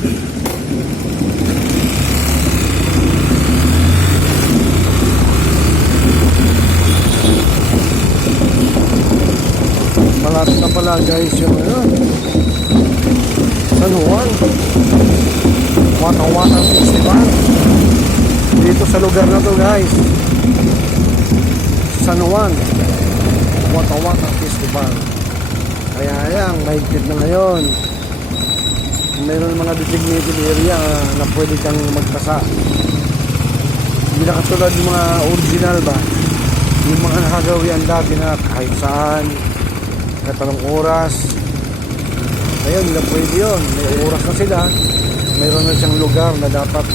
Malapit na pala guys yung San Juan Wata-Wata Festival dito sa lugar na to guys. San Juan Wata-Wata Festival. Kaya yan, mahigpit na ngayon. Mayroon mga designated area na pwede kang magpasa. Hindi na katulad yung mga original ba, yung mga nakagawian dati na kahit saan, kahit anong oras. Ngayon, hindi na pwede yun. May oras na sila. Mayroon na siyang lugar na dapat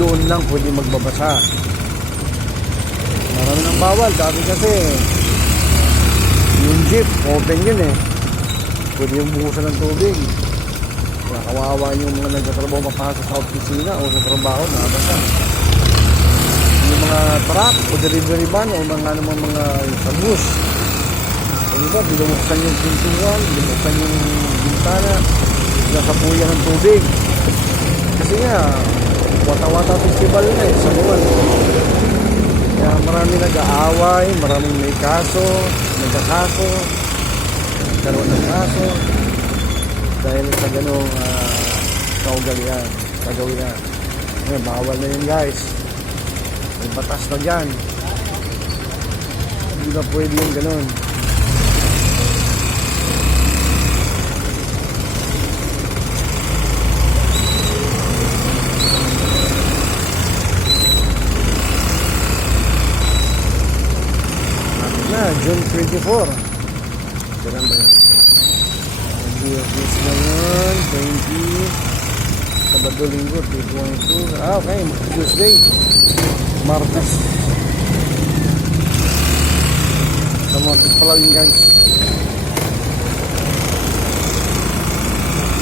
doon lang pwede magbabasa. Marami nang bawal. Dati kasi yung jeep, open yun eh. Pwede yung buhusan ng tubig. Kaya kawawa yung mga nagtatrabaho mapasok sa opisina o sa trabaho, nakabasa. Yung mga truck o delivery van o mga namang mga sa bus. Yung iba, binubuksan yung pintuan, binubuksan yung bintana, nasapuyan ng tubig. Kasi nga, Wata-Wata Festival na eh, sa buwan. Kaya marami nag-aaway, maraming may kaso, nagkakaso, nagkaroon ng kaso, dahil sa ganong kaugalian, kagawian. Ngayon, bawal na yun guys. May batas na dyan. Hindi na pwede yung ganon. June 24. Kailan ba yun? Business ngayon 20 Sabado, Linggo 3.2. Okay, Tuesday, Martes. Sa Martes pala yun guys.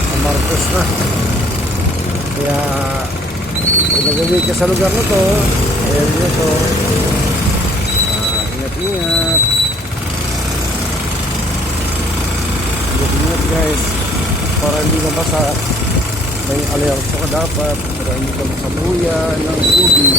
Sa Martes na. Kaya kung nagawin ka sa lugar na to, ayan nyo to, ingat-ingat. Ingat guys, para hindi mabasa. May alerto ka dapat para hindi ka masabuyan ng tubig.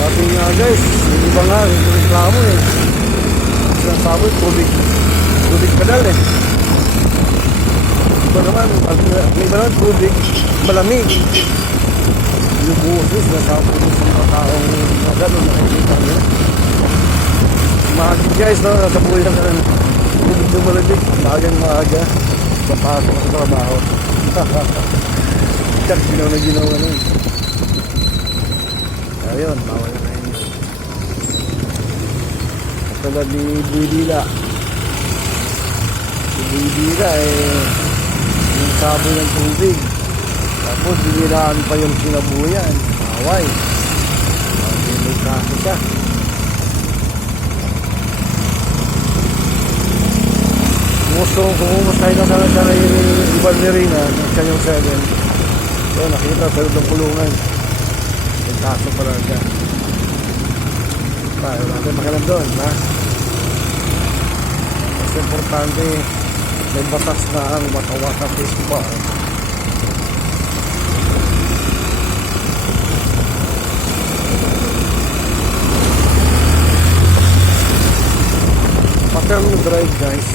Sabi nga guys, hindi ba nga reklamo eh. Sinasabi tubig pedal eh. Iba naman, iba naman tubig malamig. Yung buhos sinasabi sa mga taong gano'n nakikita nyo. Mahagin guys, no? Nasa buhay na ka ng tubig na malamig. Maagang papasok sa trabaho. Check, ginawa na. Ayun, bawal na yun. Katulad ni Buidila. Si Buidila yung saboy ng tubig. Tapos dinilaan pa yung sinabuyan. Away. May kaso siya. Kumustahin na sana siya kay Iban Merina ng kanyang 7. So nakita sa loob ng kulungan. Kaso pala dyan. Wala natin makalam doon, ha? Mas importante, may batas na ang Wata-Wata Festival. Pattern drive guys.